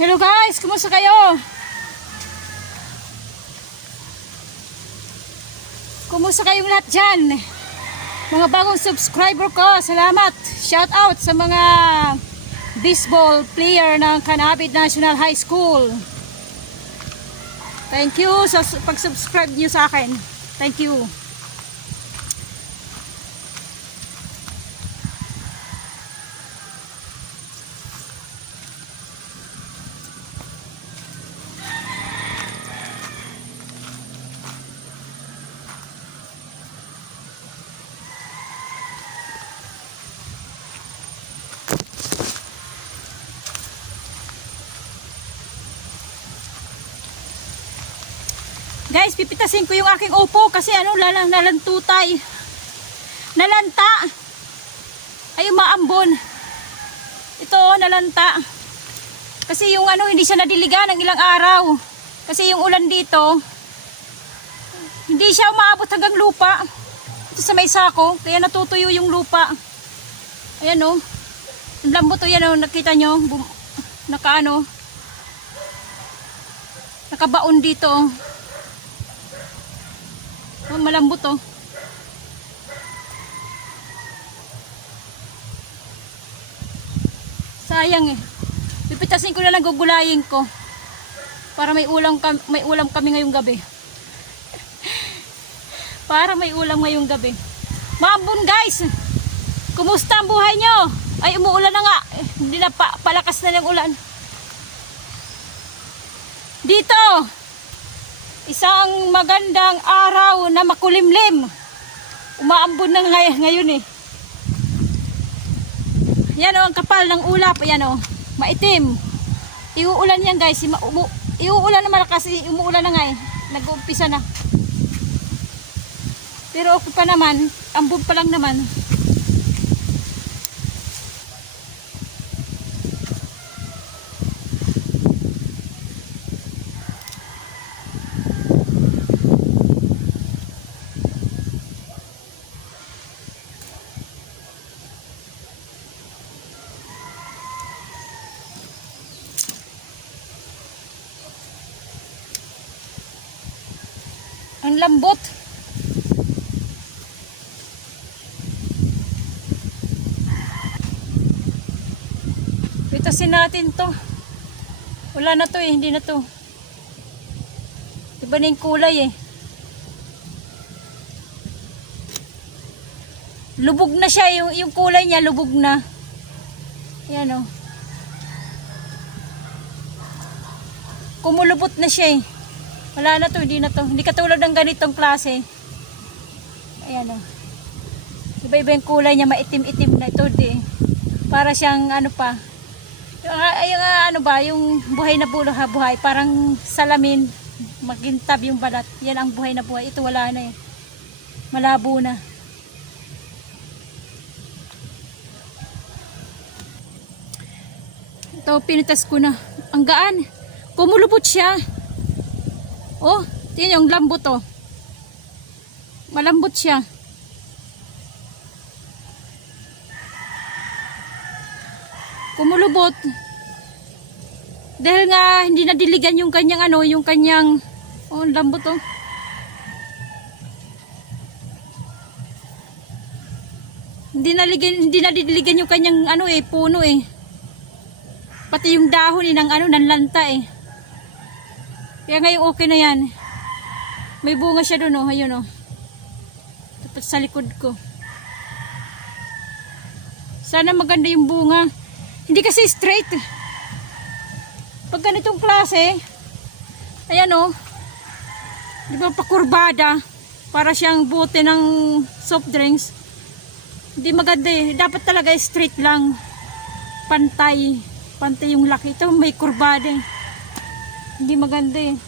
Hello guys, kumusta kayo? Kumusta kayong lahat dyan? Mga bagong subscriber ko, salamat! Shout out sa mga baseball player ng Canabit National High School. Thank you sa pag-subscribe niyo sa akin. Thank you. Guys, pipitasin ko yung aking upo kasi nalantutay. Nalanta. Ay, umaambon. Ito, nalanta. Kasi yung hindi siya nadiligan ng ilang araw. Kasi yung ulan dito, hindi siya umaabot hanggang lupa. Ito sa may sako, kaya natutuyo yung lupa. Ayan o. Ang lambot o yan o, nakita nyo. Nakabaon dito o. Oh, malambot oh. Sayang eh. Pipitasin ko na lang, gugulayin ko. Para may ulam kami ngayong gabi. Para may ulam ngayong gabi. Maambon guys. Kumusta ang buhay nyo? Ay, umuulan na nga. Hindi na palakas na ng ulan. Dito. Isang magandang araw na makulimlim. Umaambon na ngayon eh. Yan o, ang kapal ng ulap. Yan o, maitim. Iuulan yan guys. Iuulan na malakas. Umuulan na nga eh. Nag-uumpisa na. Pero okay pa naman. Ambon pa lang naman. Ang lambot. Pitasin natin to. Wala na to eh, hindi na to. Iba na yung kulay eh. Lubog na siya, yung kulay niya lubog na. Yan o. Kumulubot na siya eh. Wala na to, hindi na to. Hindi katulad ng ganitong klase. Ayan o. Iba-iba yung kulay niya, maitim-itim na ito. Para siyang pa. Yung buhay na buhay. Parang salamin. Magintab yung balat. Yan ang buhay na buhay. Ito wala na eh. Malabo na. Ito, pinitas ko na. Ang gaan. Kumulubot siya. Oh, tingnan yung lambot oh. Malambot siya. Kumulubot. Dahil nga hindi nadiligan yung kanyang oh, lambot oh. Hindi nadiligan yung kanyang puno eh. Pati yung dahon ng lanta eh. Kaya ngayon okay na yan. May bunga siya doon oh. Ayun oh. Tapos sa likod ko. Sana maganda yung bunga. Hindi kasi straight. Pag ganitong klase, ayan oh. Di ba pakurbada? Para siyang bote ng soft drinks. Hindi maganda eh. Dapat talaga straight lang. Pantay. Pantay yung laki. Ito may kurbada eh. Hindi maganda eh.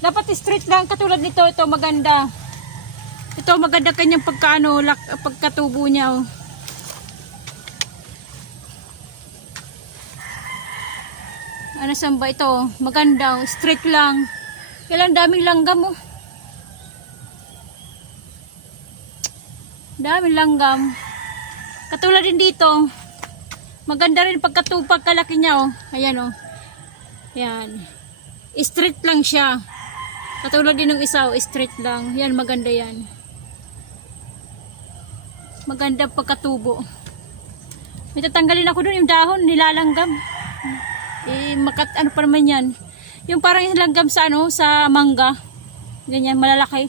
Dapat straight lang katulad nito. Ito maganda. Ito maganda kanyang pagkatubo niya oh. Ano saan ba ito? Maganda oh. Straight lang. Kailan daming langgam oh. Daming langgam. Katulad din dito. Maganda rin pagkalaki niya oh. Ayan oh. Yan. Straight lang siya. Katulad din ng isa, straight lang. Yan, maganda yan. Maganda pagkatubo. May tatanggalin ako doon yung dahon, nilalanggam. Ano pa naman yan? Yung parang langgam sa sa mangga. Ganyan, malalaki.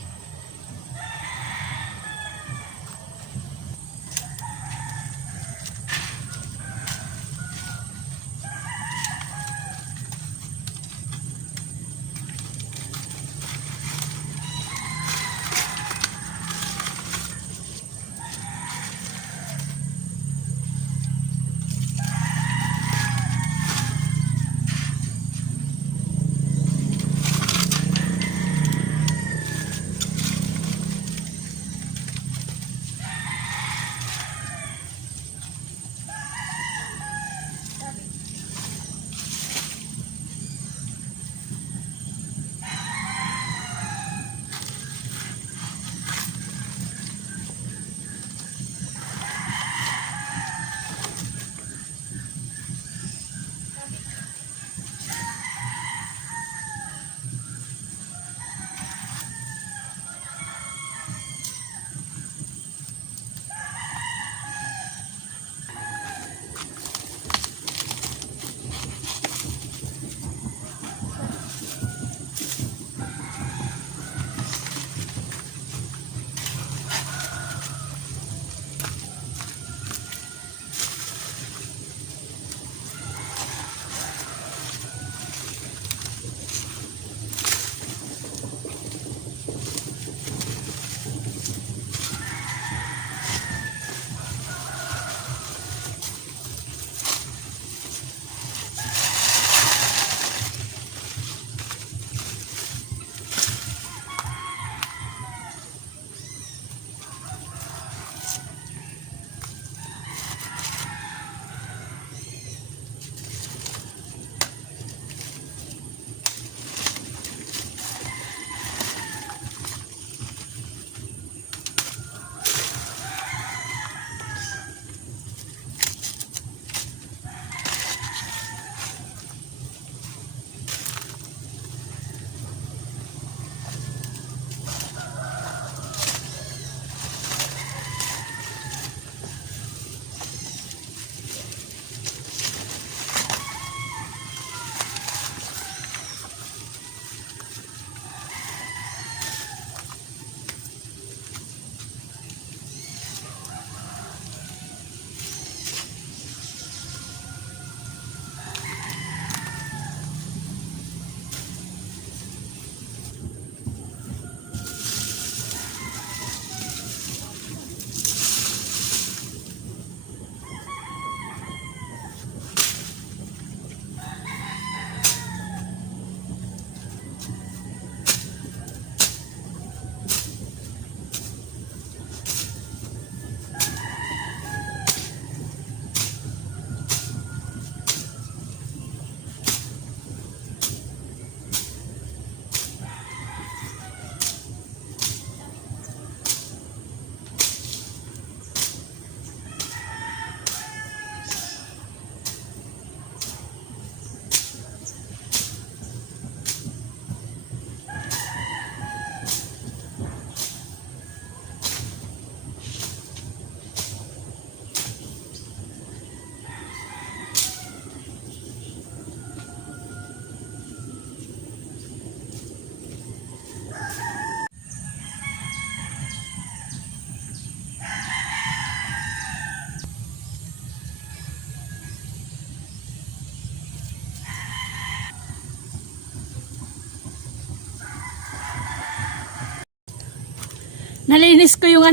Nalinis ko yung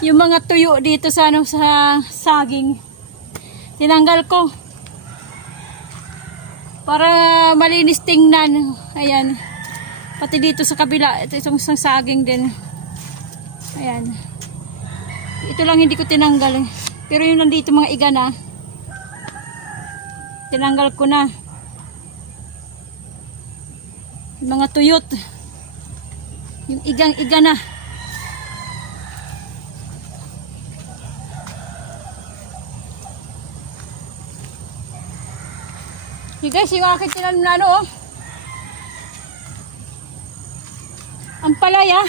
yung mga tuyo dito sa sa saging. Tinanggal ko para malinis tingnan. Ayan. Pati dito sa kabila, ito itong saging din. Ayan. Ito lang hindi ko tinanggal. Pero yung nandito mga iga na, tinanggal ko na. Yung mga tuyot. Yung igang-iga na. Yung guys, yung aking tinanim na ano, oh. Ang palaya.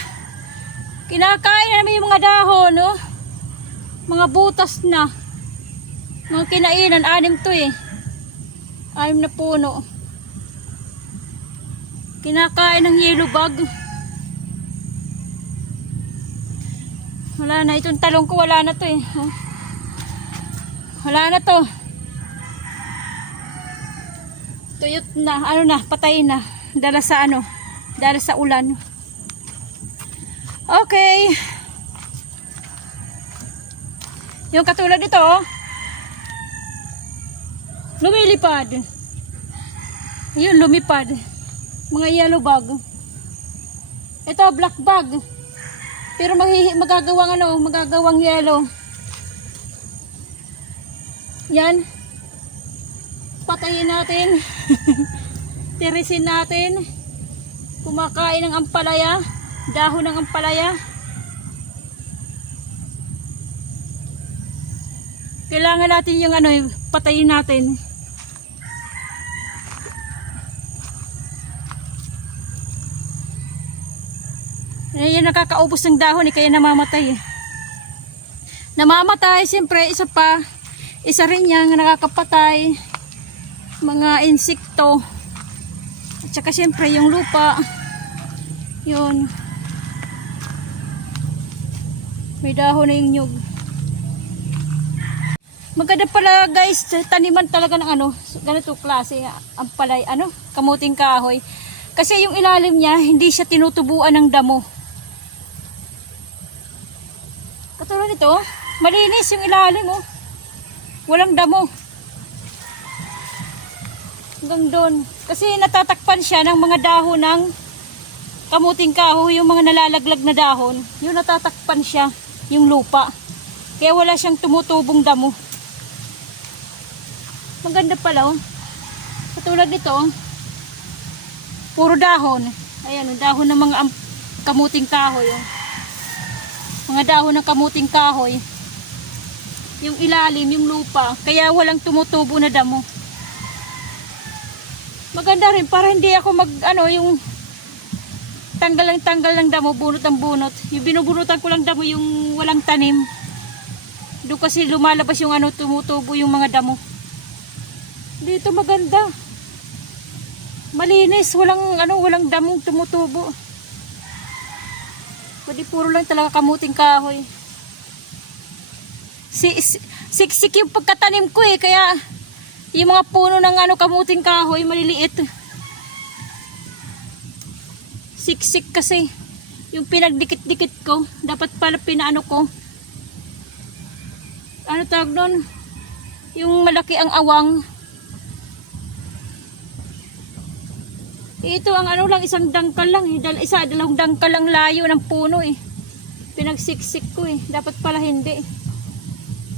Kinakain na namin yung mga dahon, oh. Mga butas na. Mga kinainan, 6 to eh. 6 na puno. Kinakain ng yellow bug. Wala na, itong talong ko wala na to eh. Oh. Wala na to. Tuyot na, ano na, patay na. Dala sa ano, dala sa ulan. Okay. Yung katulad nito, oh. Lumilipad. Yun, lumipad. Mga yellow bug. Ito, black bug. Pero magagawang ano, magagawang yellow. Yan. Patayin natin. Tirisin natin. Kumakain ng ampalaya. Dahon ng ampalaya. Kailangan natin yung ano, patayin natin. Yan nakakaubos ng dahon kaya namamatay. Namamatay, siyempre isa pa. Isa rin yang nakakapatay. Mga insekto. At saka siyempre yung lupa. Yun. May dahon na yung nyug. Maganda pala guys, taniman talaga ng ano, ganito klase, ampalay, ano, kamuting kahoy. Kasi yung ilalim niya, hindi siya tinutubuan ng damo. Katulad nito, malinis yung ilalim, oh. Walang damo. Hanggang doon. Kasi natatakpan siya ng mga dahon ng kamuting kahoy, yung mga nalalaglag na dahon. Yung natatakpan siya, yung lupa. Kaya wala siyang tumutubong damo. Maganda pala, oh. Katulad nito, oh. Puro dahon. Ayan, oh, dahon ng mga kamuting kahoy, oh. Mga dahon ng kamuting kahoy. Yung ilalim, yung lupa. Kaya walang tumutubo na damo. Maganda rin para hindi ako ano, yung tanggal ng damo, bunot ang bunot. Yung binubunutan ko lang damo, yung walang tanim. Doon kasi lumalabas yung ano, tumutubo yung mga damo. Dito maganda. Malinis, walang damong tumutubo. Pwede puro lang talaga kamuting kahoy. Siksik yung pagkatanim ko eh, kaya yung mga puno ng ano, kamuting kahoy maliliit. Siksik kasi yung pinagdikit-dikit ko, dapat pala pinaano ko. Ano tawag doon? Yung malaki ang awang. Ito ang ano lang, isang dangkal lang eh. Dalawang dangkal lang layo ng puno eh. Pinagsiksik ko eh. Dapat pala hindi.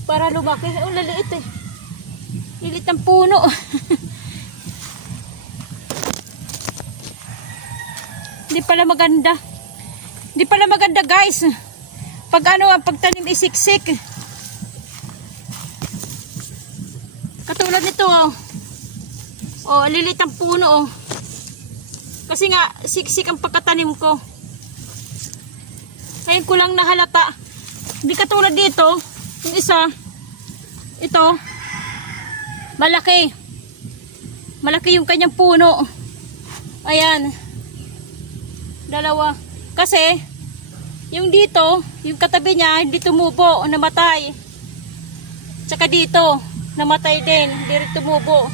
Para lumaki. Oh, laliit eh. Lilit ang puno. Hindi pala maganda. Hindi pala maganda guys. Pag ano, ang pagtanim isiksik. Katulad nito oh. Oh, lilit ang puno oh. Kasi nga, siksik ang pagkatanim ko. Ngayon ko lang nahalata. Hindi katulad dito, yung isa, ito, malaki. Malaki yung kanyang puno. Ayan. Dalawa. Kasi, yung dito, yung katabi niya, hindi tumubo, namatay. Tsaka dito, namatay din, hindi rin tumubo.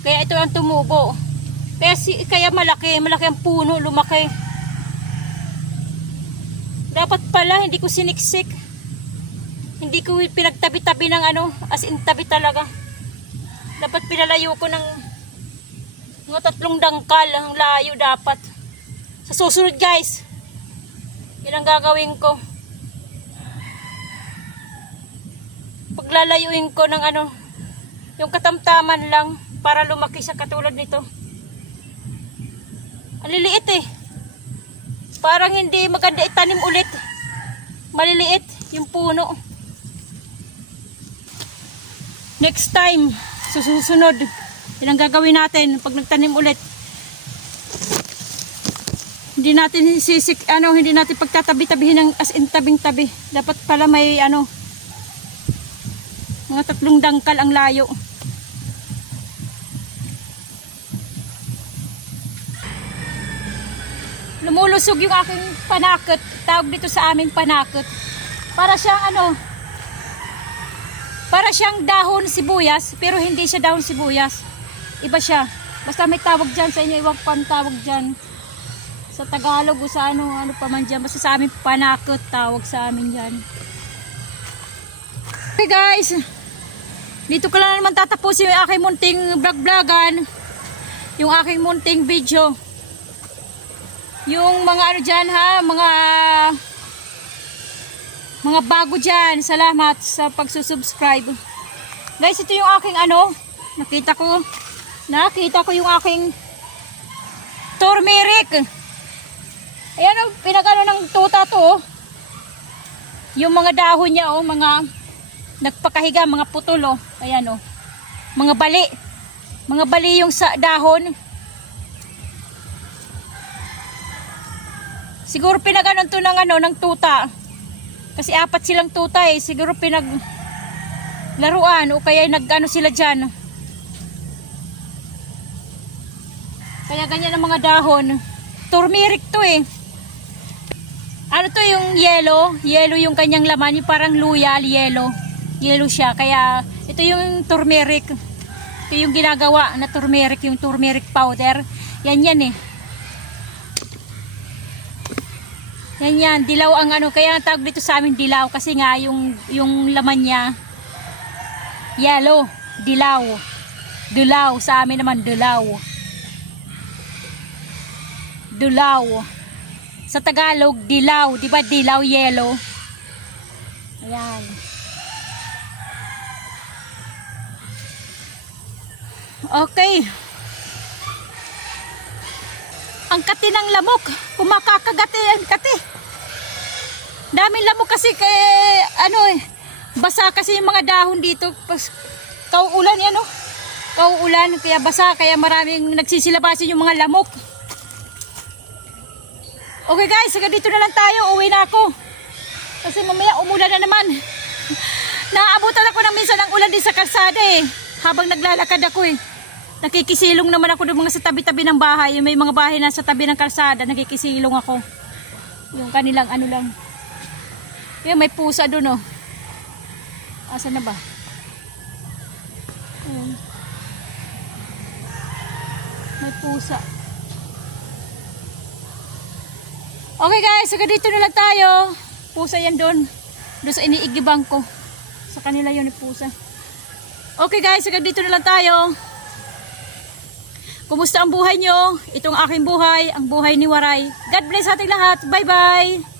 Kaya ito ang tumubo. Kaya malaki ang puno, lumaki. Dapat pala hindi ko siniksik. Hindi ko pinagtabi-tabi ng ano, as in tabi talaga. Dapat pinalayo ko ng mga 3 dangkal, ang layo dapat. Sa susunod guys, yun ang gagawin ko. Paglalayuin ko ng ano, yung katamtaman lang para lumaki sa katulad nito. Ang liliit eh. Parang hindi maganda itanim ulit. Maliliit yung puno. Next time, susunod, Yan ang gagawin natin pag nagtanim ulit. Hindi natin hindi natin pagtatabi-tabihin ng as in tabing-tabi. Dapat pala may mga 3 dangkal ang layo. Lumulusog yung aking panakot. Tawag dito sa aming panakot. Para siyang para siyang dahon sibuyas, pero hindi siya dahon sibuyas. Iba siya. Basta may tawag dyan sa inyo, iwag pang tawag dyan. Sa Tagalog o sa ano pa man dyan. Basta sa aming panakot, tawag sa amin dyan. Okay guys, dito ko lang naman tatapusin yung aking munting vlog-vlogan. Yung aking munting video. Yung mga dyan ha, mga bago dyan, salamat sa pagsusubscribe. Guys, ito yung aking nakita ko yung aking turmeric. Ayan pinagano ng tuta to. Yung mga dahon niya mga nagpakahiga, mga putol ayan mga bali yung sa dahon. Siguro pinaganon to ng tuta. Kasi 4 silang tuta siguro pinaglaruan o kaya sila diyan. Kaya ganyan ang mga dahon. Turmeric to Ano to yung yellow? Yellow yung kanyang laman, yung parang luya, yellow. Yellow siya. Kaya ito yung turmeric. Ito yung ginagawa na turmeric, yung turmeric powder. Yan Yan, dilaw ang kaya ang tawag dito sa amin dilaw kasi nga yung laman niya yellow, dilaw. Dulaw sa amin naman dulaw. Dulaw. Sa Tagalog dilaw, 'di ba? Dilaw yellow. Ayan. Okay. Ang kati ng lamok, kumakakagati ang kati. Daming lamok kasi basa kasi yung mga dahon dito. Kauulan kauulan kaya basa, kaya maraming nagsisilabasin yung mga lamok. Okay guys, hanggang dito na lang tayo, uwi na ako. Kasi mamaya umulan na naman. Naaabutan ako ng minsan ng ulan din sa kalsada habang naglalakad ako Nakikisilong naman ako ng mga sa tabi-tabi ng bahay. May mga bahay na sa tabi ng kalsada, nakikisilong ako. Yung kanilang lang. Yung may pusa doon Asa na ba? May pusa. Okay guys, hanggang dito na lang tayo. Pusa yan doon. Doon sa iniigibang ko. Sa kanila yun yung pusa. Okay guys, hanggang dito na lang tayo. Kumusta ang buhay nyo? Itong aking buhay, ang buhay ni Waray. God bless ating lahat. Bye bye!